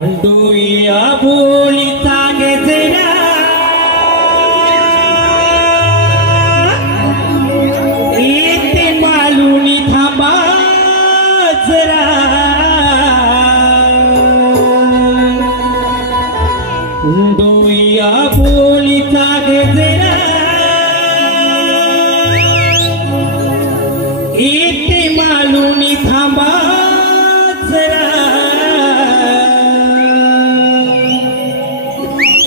डोया बोलीचा गजरा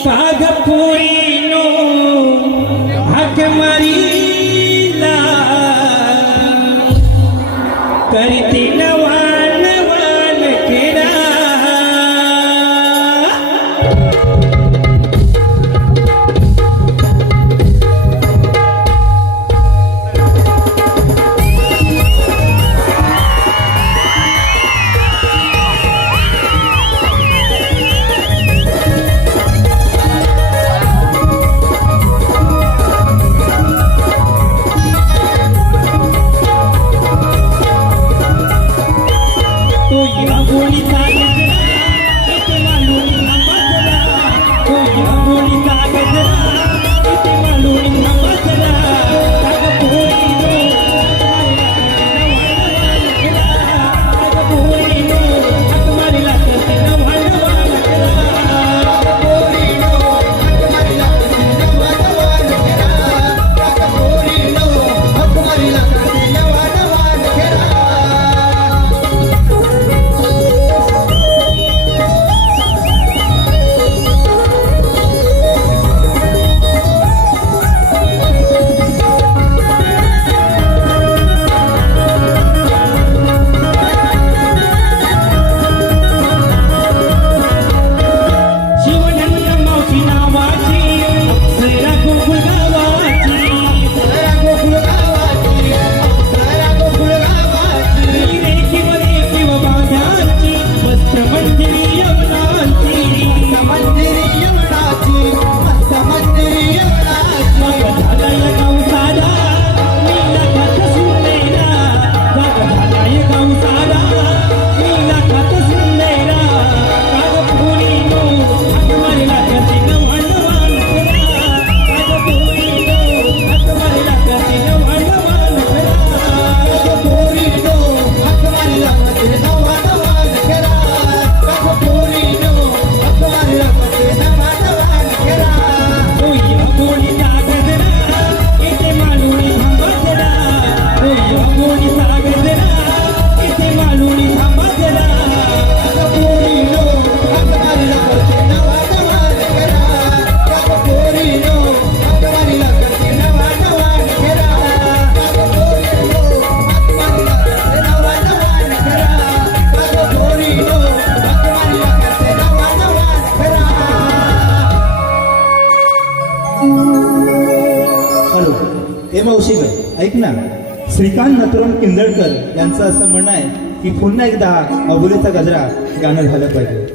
સાધ પૂરીનો હક મારી हॅलो हे ग ऐक ना. श्रीकांत नथुराम किंदळकर यांचं असं म्हणणं आहे की पुन्हा एकदा अबोलीचा गजरा गाणं झालं पाहिजे.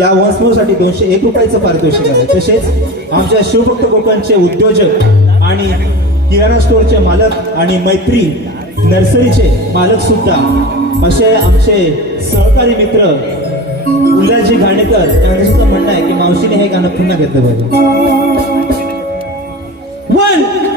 या वंशमोसाठी दोनशे एक रुपयाचं पारितोषिक आहे. तसेच आमच्या शिवभक्त कोकणचे उद्योजक आणि किराणा स्टोअरचे मालक आणि मैत्री नर्सरीचे मालक सुद्धा असे आमचे सहकारी मित्र उल्हासजी घाणेकर यांचं सुद्धा म्हणणं आहे की मावशीने हे गाणं पुन्हा घेतलं पाहिजे. one.